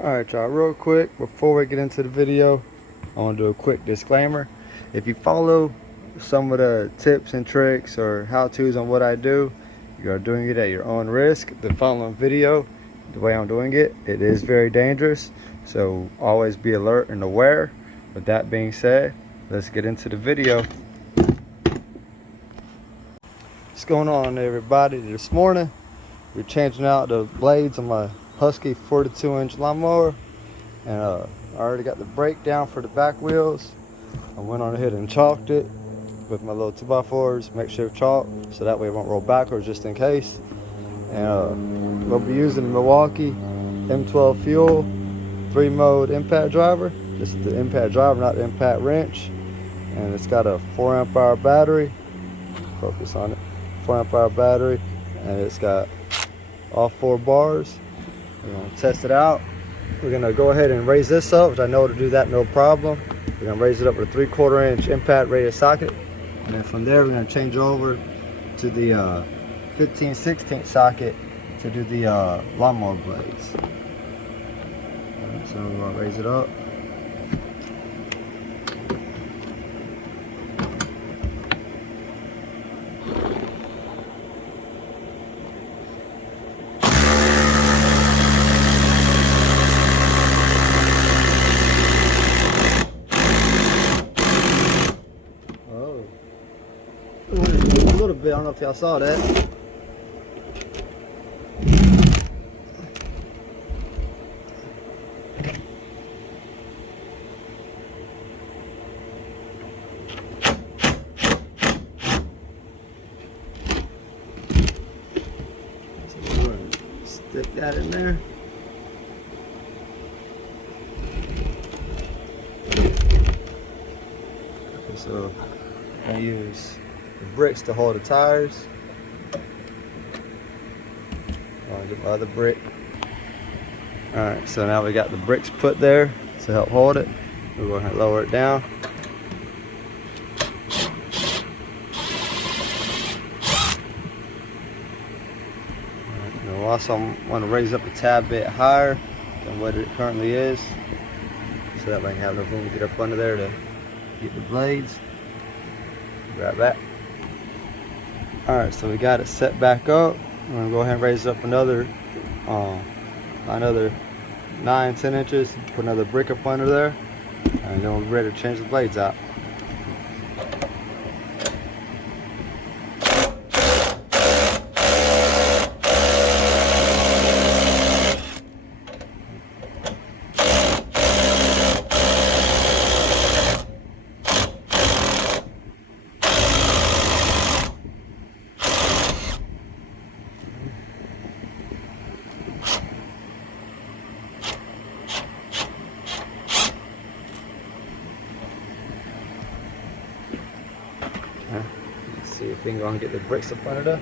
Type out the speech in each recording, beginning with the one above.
Alright y'all, real quick before we get into the video, I want to do a quick disclaimer. If you follow some of the tips and tricks or how-tos on what I do, you are doing it at your own risk. The following video, the way I'm doing it, it is very dangerous, so always be alert and aware. With that being said, let's get into the video. What's going on everybody? This morning we're changing out the blades on my Husky 42-inch lawnmower, and I already got the brake down for the back wheels. I went on ahead and chalked it with my little 2x4s, makeshift chalk, so that way it won't roll backwards just in case. And we'll be using the Milwaukee M12 Fuel 3-mode impact driver. This is the impact driver, not the impact wrench, and it's got a 4-amp-hour battery. Focus on it. 4-amp-hour battery, and it's got all 4 bars. We're going to test it out. We're going to go ahead and raise this up, which I know to do that no problem. We're going to raise it up with a 3/4 inch impact rated socket, and then from there we're going to change over to the 15/16 socket to do the lawnmower blades. So we're going to raise it up. A little bit, I don't know if y'all saw that. So we're going to stick that in there. Okay, so I use the bricks to hold the tires. I'll get my other brick. Alright, so now we got the bricks put there to help hold it. We're going to lower it down. Alright, now also I want to raise up a tad bit higher than what it currently is, so that way I can have enough room to get up under there to get the blades. Right back. Alright, so we got it set back up. I'm going to go ahead and raise it up another 9-10 inches, put another brick up under there, and then we're ready to change the blades out. Let's see if we can go and get the bricks up under there.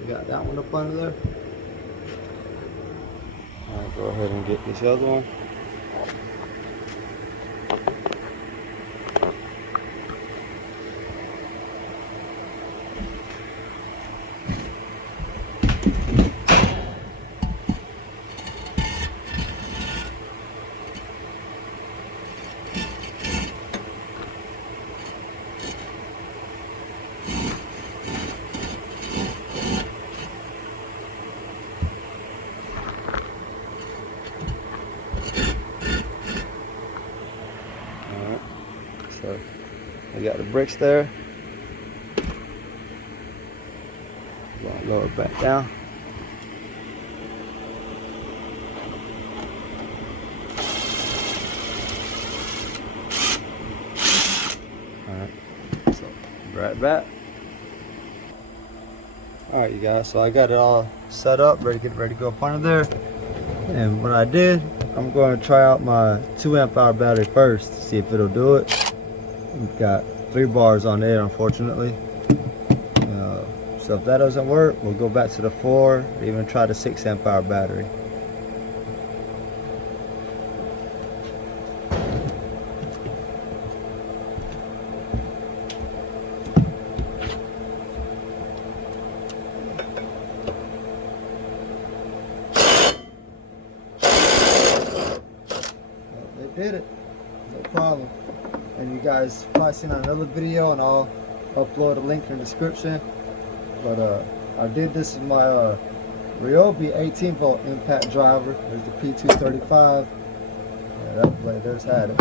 We got that one up under there. Alright, go ahead and get this other one. So we got the bricks there. Lower it back down. Alright, so right back. Alright you guys, so I got it all set up, ready to go up under there. And what I did, I'm going to try out my 2-amp-hour battery first to see if it'll do it. We've got 3 bars on it, unfortunately. So if that doesn't work, we'll go back to the 4, or even try the 6-amp-hour battery. did it. No problem. And you guys probably seen another video, and I'll upload a link in the description. But I did this with my Ryobi 18 volt impact driver. There's the P235. Yeah, that blade there's had it.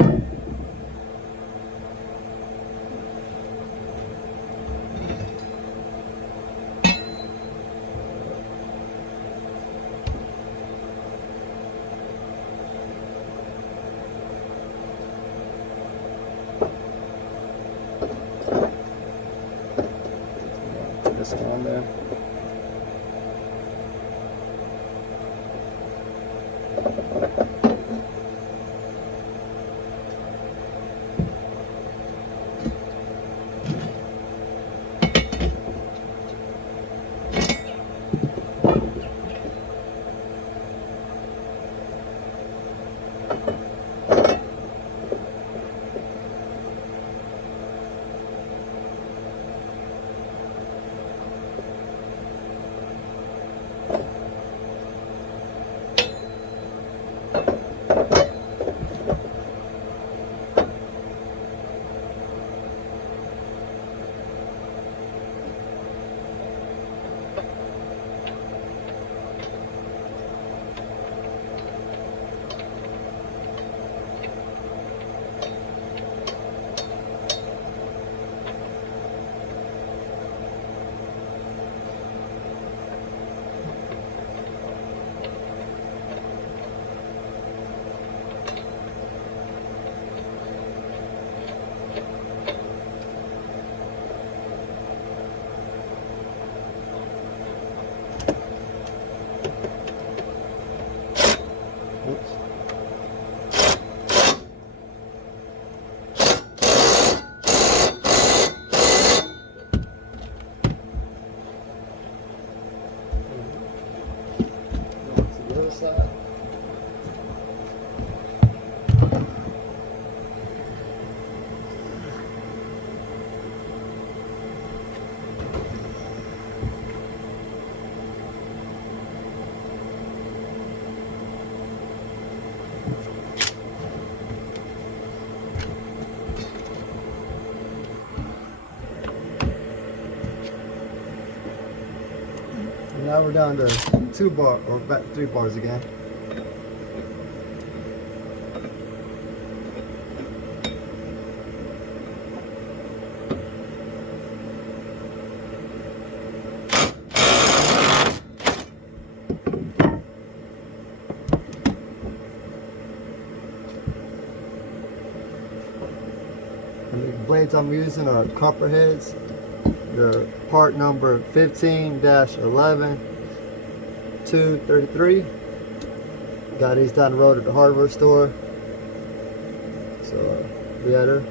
This one on there. Side. Now we're down to 2 bar, or back to 3 bars again. And the blades I'm using are copperheads. The part number 15-11-233. Got these down the road at the hardware store. So yeah, they're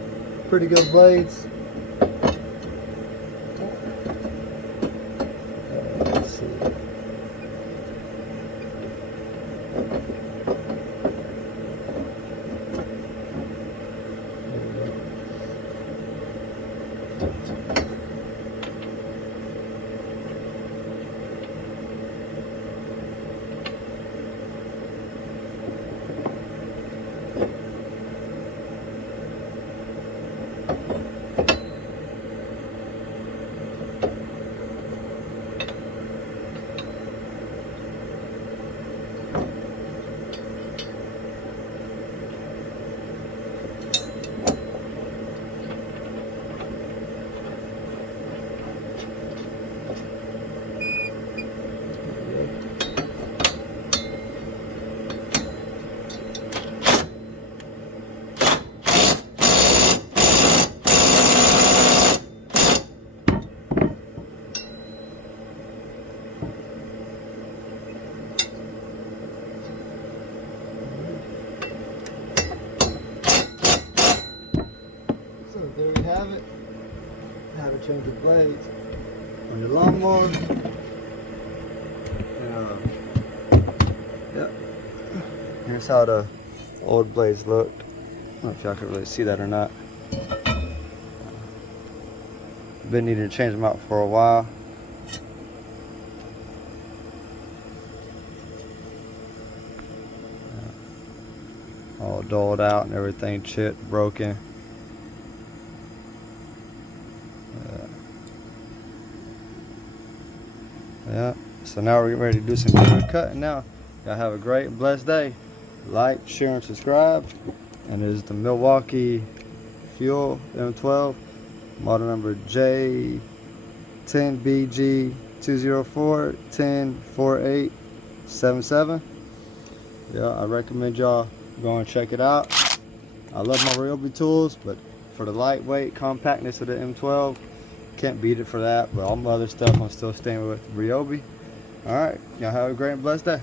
pretty good blades. Let's see. There we have it. How to change the blades on your lawnmower. Yep. Here's how the old blades looked. I don't know if y'all can really see that or not. Been needing to change them out for a while. all dulled out and everything, chipped, broken. Yeah. So now we're getting ready to do some good cutting now. Y'all have a great and blessed day. Like, share, and subscribe. And it is the Milwaukee Fuel M12, model number J10BG204104877. Yeah, I recommend y'all go and check it out. I love my Ryobi tools, but for the lightweight compactness of the M12, can't beat it for that. But all my other stuff, I'm still staying with Ryobi. All right, y'all have a great and blessed day.